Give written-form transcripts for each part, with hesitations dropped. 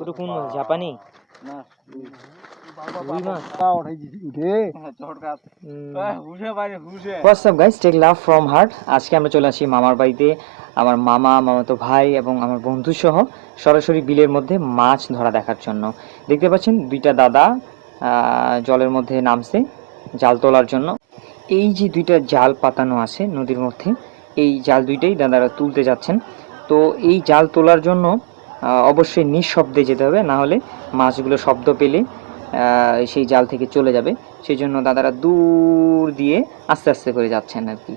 ওটা কোন মাছ? জাপানি না রুই মাছ। What's up guys, take love from heart. আজকে আমরা চলে আসি মামার বাড়িতে। আমার মামা, মামাতো ভাই এবং আমার বন্ধু সহ সরাসরি বিলের মধ্যে মাছ ধরা দেখার জন্য। দেখতে পাচ্ছেন দুইটা দাদা জলের মধ্যে নামছে জাল তোলার জন্য। এই যে দুইটা জাল পাতানো আছে নদীর মধ্যে, এই জাল দুইটাই দাদারা তুলতে যাচ্ছেন। তো এই জাল তোলার জন্য অবশ্যই নিঃশব্দে যেতে হবে, না হলে মাছগুলো শব্দ পেলে সেই জাল থেকে চলে যাবে। সেই জন্য দাদারা দূর দিয়ে আস্তে আস্তে করে যাচ্ছেন আর কি।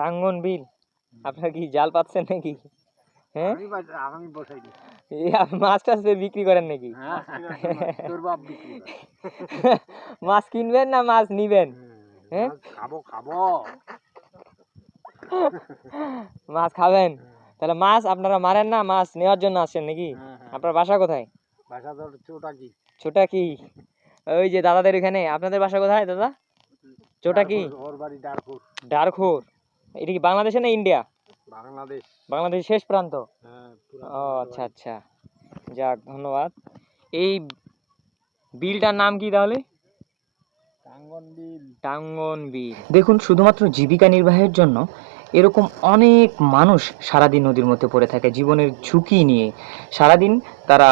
টাঙ্গন বিল, আপনারা কি জাল পাচ্ছেন নাকি? হ্যাঁ, এই আপনি মাছ টাছ বিক্রি করেন নাকি? মাছ কিনবেন না মাছ নিবেন? হ্যাঁ, মাছ খাবেন? তাহলে মাছ আপনারা মারেন না, মাছ নেওয়ার জন্য আসেন নাকি? আপনার বাসা কোথায়? ছোটা কি? ওই যে দাদাদের এখানে। আপনাদের বাসা কোথায় দাদা? ছোটা কি? ডারখোর। এটা কি বাংলাদেশে না ইন্ডিয়া? বাংলাদেশ শেষ প্রান্ত। ও আচ্ছা আচ্ছা, যাক ধন্যবাদ। এই বিলটার নাম কি তাহলে? টাঙ্গন বিল। দেখুন, শুধুমাত্র জীবিকা নির্বাহের জন্য এরকম অনেক মানুষ সারাদিন নদীর মধ্যে পড়ে থাকে জীবনের ঝুঁকি নিয়ে। সারাদিন তারা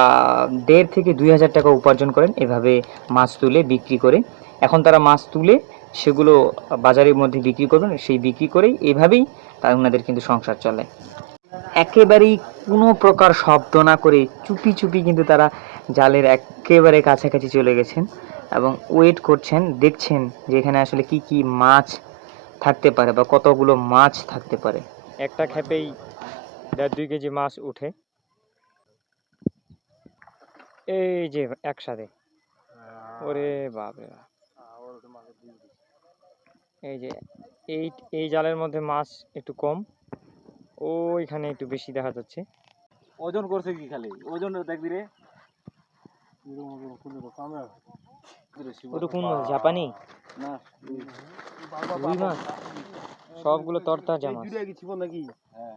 1,500 থেকে 2,000 টাকা উপার্জন করেন এভাবে মাছ তুলে বিক্রি করে। এখন তারা মাছ তুলে সেগুলো বাজারের মধ্যে বিক্রি করবেন, সেই বিক্রি করেই এভাবেই ওনাদের কিন্তু সংসার চলে। একেবারেই কোনো প্রকার শব্দ না করে চুপি চুপি কিন্তু তারা জালের একেবারে কাছাকাছি চলে গেছেন এবং ওয়েট করছেন, দেখছেন যে এখানে আসলে কি কি মাছ থাকতে পারে বা কতগুলো মাছ থাকতে পারে। একটা খেপেই 1.5-2 কেজি মাছ উঠে এই যে একসাথে। ওরে বাপরে বাপ। এই যে এই জালের মধ্যে মাছ একটু কম, ওইখানে একটু বেশি দেখা যাচ্ছে। ওজন করছে কি খালি ওজন দেখবি রে। ওটা কোন মাছ? জাপানি না রুই মাছ। সবগুলো তরতাজা মাছ। নাকি? হ্যাঁ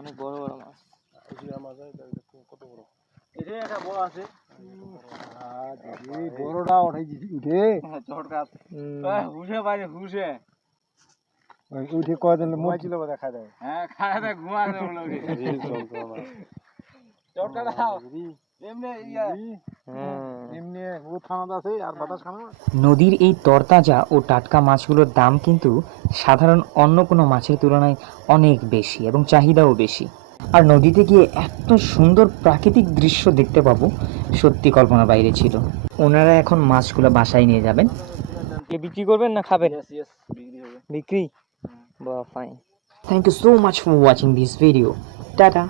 অনেক বড় বড় মাছ। কত বড়? এটা একটা বড় আছে। বড়টা উঠে হুসে বাইরে হুসে উঠে কয়দিন মরছিল দেখা দেয়। হ্যাঁ খায় দেয় ঘুমা নদীর এই তরতাজা ও টাটকা মাছগুলোর দাম কিন্তু সাধারণ অন্য কোনো মাছের তুলনায় অনেক বেশি এবং চাহিদাও বেশি। আর নদীতে গিয়ে এত সুন্দর প্রাকৃতিক দৃশ্য দেখতে পাবো, সত্যি কল্পনার বাইরে ছিল। ওনারা এখন মাছগুলো বাসায় নিয়ে যাবেন। বিক্রি করবেন না খাবেন? বিক্রি। বাহ, fine. Thank you so much for watching this video. Tata.